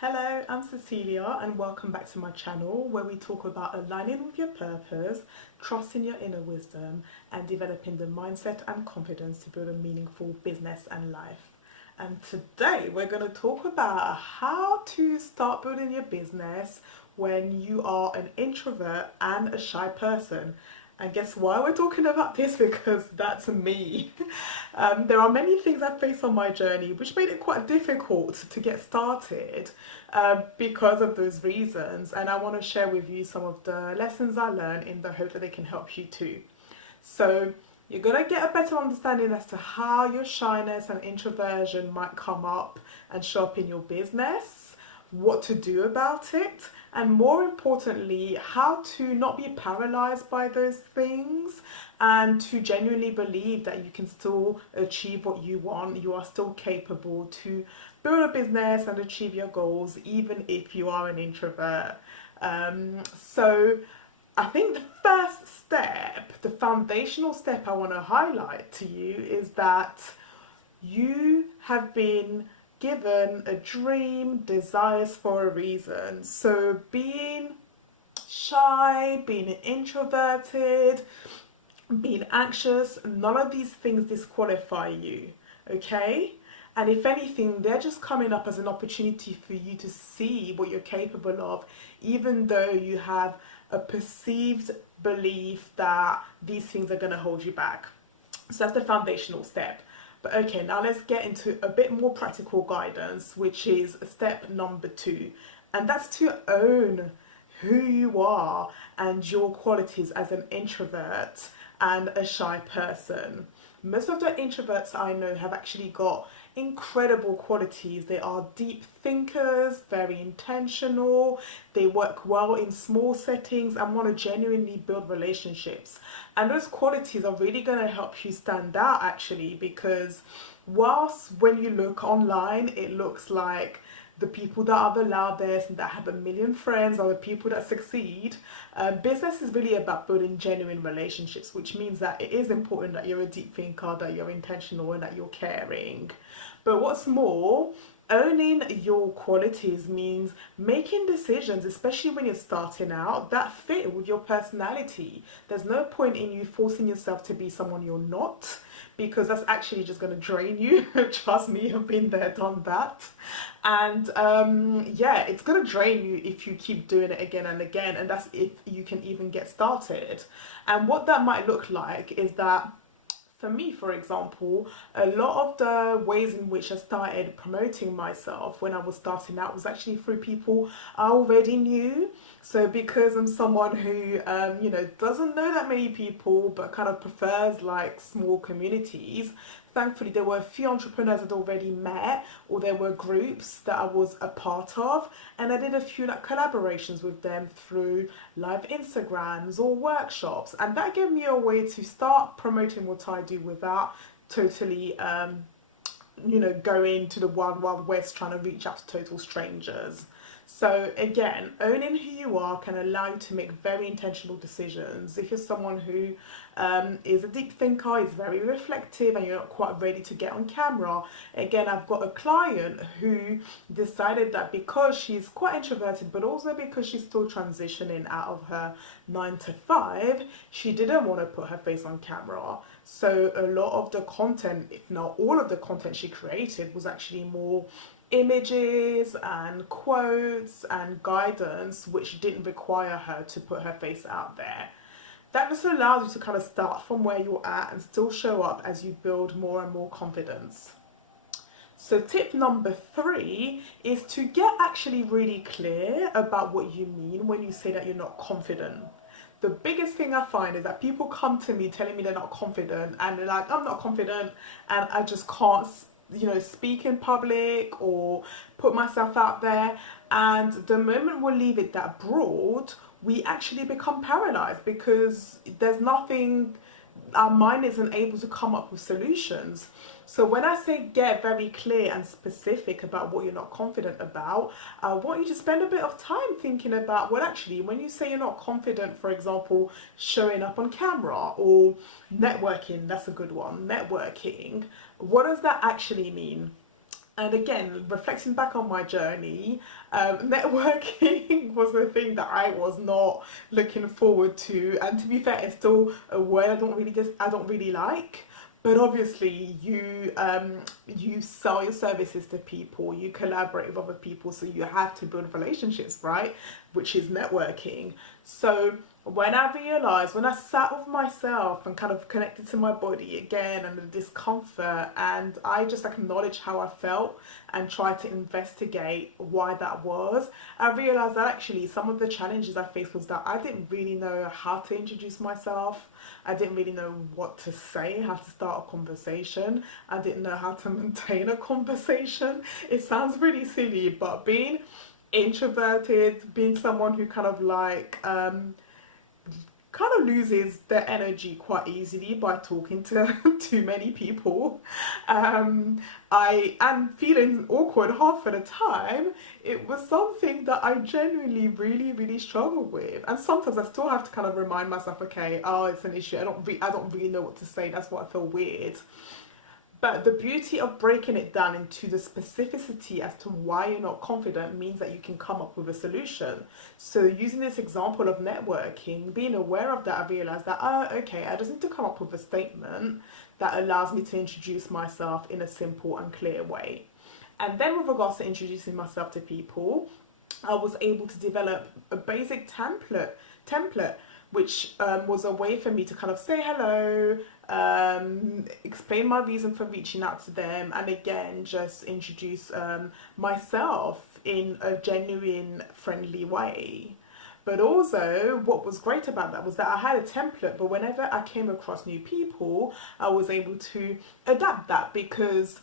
Hello, I'm Cecilia and welcome back to my channel where we talk about aligning with your purpose, trusting your inner wisdom and developing the mindset and confidence to build a meaningful business and life. And today we're going to talk about how to start building your business when you are an introvert and a shy person. And guess why we're talking about this? Because that's me. There are many things I faced on my journey which made it quite difficult to get started because of those reasons. And I want to share with you some of the lessons I learned in the hope that they can help you too. So you're going to get a better understanding as to how your shyness and introversion might come up and show up in your business, what to do about it, and more importantly, how to not be paralyzed by those things and to genuinely believe that you can still achieve what you want. You are still capable to build a business and achieve your goals, even if you are an introvert. So I think the first step, the foundational step I want to highlight to you is that you have been given a dream, desires for a reason. So being shy, being introverted, being anxious, none of these things disqualify you, okay? And if anything, they're just coming up as an opportunity for you to see what you're capable of, even though you have a perceived belief that these things are going to hold you back. So that's the foundational step. But okay, now let's get into a bit more practical guidance, which is step number 2. And that's to own who you are and your qualities as an introvert and a shy person. Most of the introverts I know have actually got incredible qualities. They are deep thinkers, very intentional, they work well in small settings and want to genuinely build relationships. And those qualities are really going to help you stand out actually, because whilst when you look online it looks like the people that are the loudest and that have a million friends are the people that succeed, business is really about building genuine relationships, which means that it is important that you're a deep thinker, that you're intentional and that you're caring. But what's more, owning your qualities means making decisions, especially when you're starting out, that fit with your personality. There's no point in you forcing yourself to be someone you're not, because that's actually just going to drain you. Trust me, I've been there, done that. And yeah, it's going to drain you if you keep doing it again and again, and that's if you can even get started. And what that might look like is that for me, for example, a lot of the ways in which I started promoting myself when I was starting out was actually through people I already knew. So because I'm someone who, doesn't know that many people, but kind of prefers like small communities, thankfully there were a few entrepreneurs I'd already met, or there were groups that I was a part of, and I did a few like collaborations with them through live Instagrams or workshops, and that gave me a way to start promoting what I do without totally going to the wild west trying to reach out to total strangers. So again, owning who you are can allow you to make very intentional decisions. If you're someone who is a deep thinker, is very reflective, and you're not quite ready to get on camera, again, I've got a client who decided that because she's quite introverted, but also because she's still transitioning out of her 9 to 5, she didn't want to put her face on camera. So a lot of the content, if not all of the content she created, was actually more images and quotes and guidance which didn't require her to put her face out there. That just allows you to kind of start from where you're at and still show up as you build more and more confidence. So tip number 3 is to get actually really clear about what you mean when you say that you're not confident. The biggest thing I find is that people come to me telling me they're not confident, and they're like, I'm not confident and I just can't speak in public or put myself out there. And the moment we leave it that broad, we actually become paralyzed because there's nothing, our mind isn't able to come up with solutions. So when I say get very clear and specific about what you're not confident about, I want you to spend a bit of time thinking about, well, actually, when you say you're not confident, for example, showing up on camera or networking, that's a good one, networking, what does that actually mean? And again, reflecting back on my journey, networking was the thing that I was not looking forward to. And to be fair, it's still a word I don't really like. But obviously, you sell your services to people, you collaborate with other people, so you have to build relationships, right? Which is networking. So when I sat with myself and kind of connected to my body again and the discomfort, and I just acknowledged how I felt and tried to investigate why that was, I realized that actually some of the challenges I faced was that I didn't really know how to introduce myself. I didn't really know what to say, how to start a conversation. I didn't know how to maintain a conversation. It sounds really silly, but being introverted, being someone who kind of loses their energy quite easily by talking to too many people. I am feeling awkward half of the time. It was something that I genuinely really struggled with, and sometimes I still have to kind of remind myself, okay, oh, it's an issue. I don't really know what to say. That's why I feel weird. But the beauty of breaking it down into the specificity as to why you're not confident means that you can come up with a solution. So using this example of networking, being aware of that, I realized that, oh, okay, I just need to come up with a statement that allows me to introduce myself in a simple and clear way. And then with regards to introducing myself to people, I was able to develop a basic template which was a way for me to kind of say hello, explain my reason for reaching out to them, and again, just introduce myself in a genuine, friendly way. But also, what was great about that was that I had a template, but whenever I came across new people, I was able to adapt that, because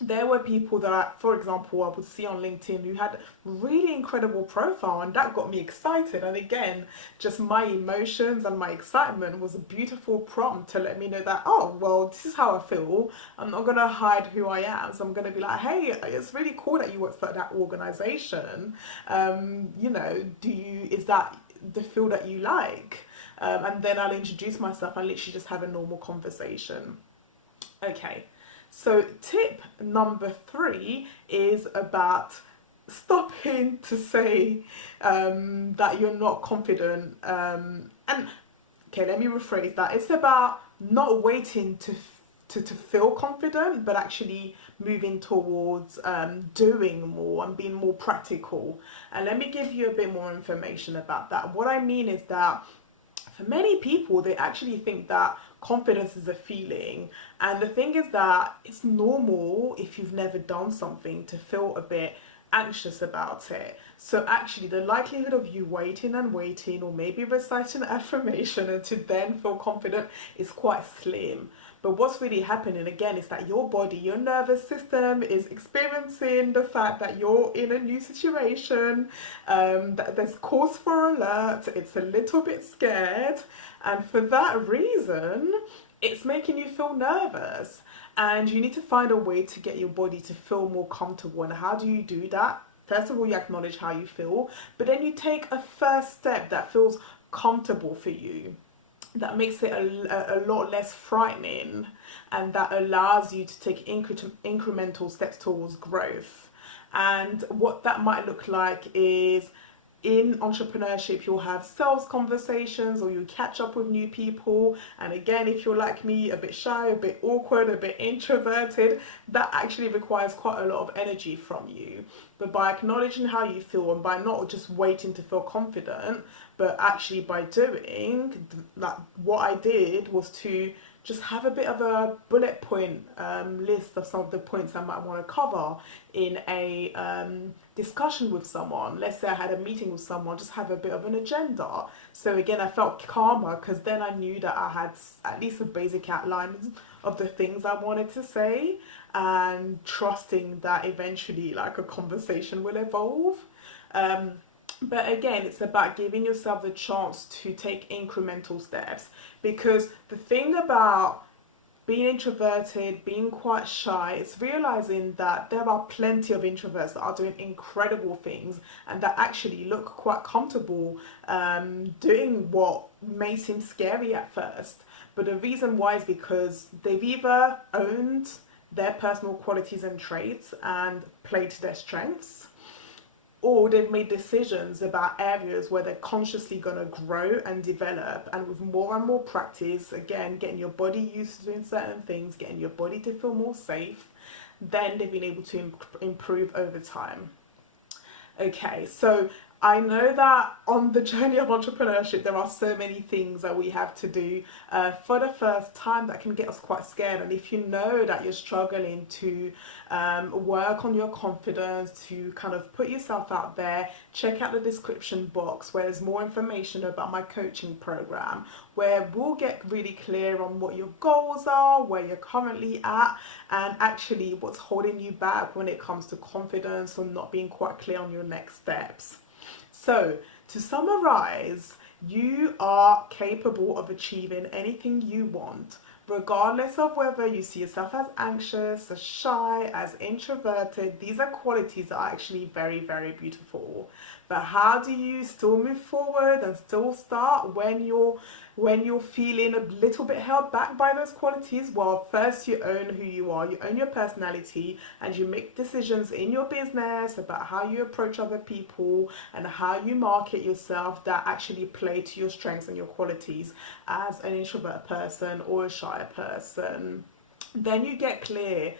there were people that, for example, I would see on LinkedIn who had really incredible profile, and that got me excited. And again, just my emotions and my excitement was a beautiful prompt to let me know that, oh, well, this is how I feel. I'm not going to hide who I am. So I'm going to be like, hey, it's really cool that you work for that organization. Is that the field that you like? And then I'll introduce myself and literally just have a normal conversation. Okay. So tip number 3 is about stopping to say that you're not confident. Okay, let me rephrase that. It's about not waiting to feel confident, but actually moving towards doing more and being more practical. And let me give you a bit more information about that. What I mean is that for many people, they actually think that confidence is a feeling. And the thing is that it's normal, if you've never done something, to feel a bit anxious about it. So actually, the likelihood of you waiting and waiting, or maybe reciting an affirmation and to then feel confident, is quite slim. But what's really happening again is that your body, your nervous system is experiencing the fact that you're in a new situation, that there's cause for alert, it's a little bit scared, and for that reason, it's making you feel nervous. And you need to find a way to get your body to feel more comfortable. And how do you do that? First of all, you acknowledge how you feel, but then you take a first step that feels comfortable for you, that makes it a lot less frightening, and that allows you to take incremental steps towards growth. And what that might look like is, in entrepreneurship, you'll have sales conversations, or you catch up with new people. And again, if you're like me, a bit shy, a bit awkward, a bit introverted, that actually requires quite a lot of energy from you. But by acknowledging how you feel, and by not just waiting to feel confident, but actually by doing, like what I did was to just have a bit of a bullet point list of some of the points I might want to cover in a discussion with someone. Let's say I had a meeting with someone, just have a bit of an agenda. So again, I felt calmer, because then I knew that I had at least a basic outline of the things I wanted to say, and trusting that eventually like a conversation will evolve. But again, it's about giving yourself the chance to take incremental steps, because the thing about being introverted, being quite shy, it's realizing that there are plenty of introverts that are doing incredible things and that actually look quite comfortable doing what may seem scary at first. But the reason why is because they've either owned their personal qualities and traits and play to their strengths, or they've made decisions about areas where they're consciously going to grow and develop, and with more and more practice, again, getting your body used to doing certain things, getting your body to feel more safe, then they've been able to improve over time. Okay, so I know that on the journey of entrepreneurship, there are so many things that we have to do for the first time that can get us quite scared. And if you know that you're struggling to work on your confidence, to kind of put yourself out there, check out the description box where there's more information about my coaching program, where we'll get really clear on what your goals are, where you're currently at, and actually what's holding you back when it comes to confidence or not being quite clear on your next steps. So, to summarize, you are capable of achieving anything you want, regardless of whether you see yourself as anxious, as shy, as introverted. These are qualities that are actually very, very beautiful. But how do you still move forward and still start when you're feeling a little bit held back by those qualities? Well, first you own who you are, you own your personality, and you make decisions in your business about how you approach other people and how you market yourself that actually play to your strengths and your qualities as an introvert person or a shy person. Then you get clear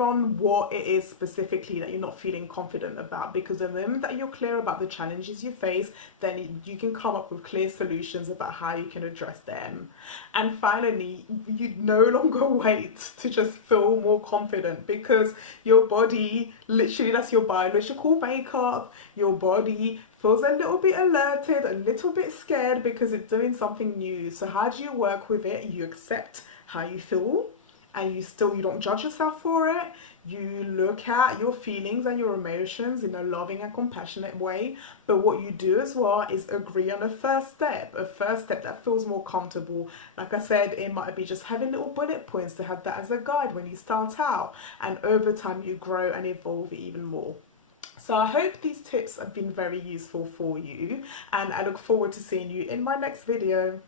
on what it is specifically that you're not feeling confident about, because the moment that you're clear about the challenges you face, then you can come up with clear solutions about how you can address them. And finally, you no longer wait to just feel more confident, because your body, literally, that's your biological makeup, your body feels a little bit alerted, a little bit scared because it's doing something new. So how do you work with it? You accept how you feel, and you don't judge yourself for it. You look at your feelings and your emotions in a loving and compassionate way. But what you do as well is agree on a first step that feels more comfortable. Like I said, it might be just having little bullet points to have that as a guide when you start out, and over time you grow and evolve even more. So I hope these tips have been very useful for you, and I look forward to seeing you in my next video.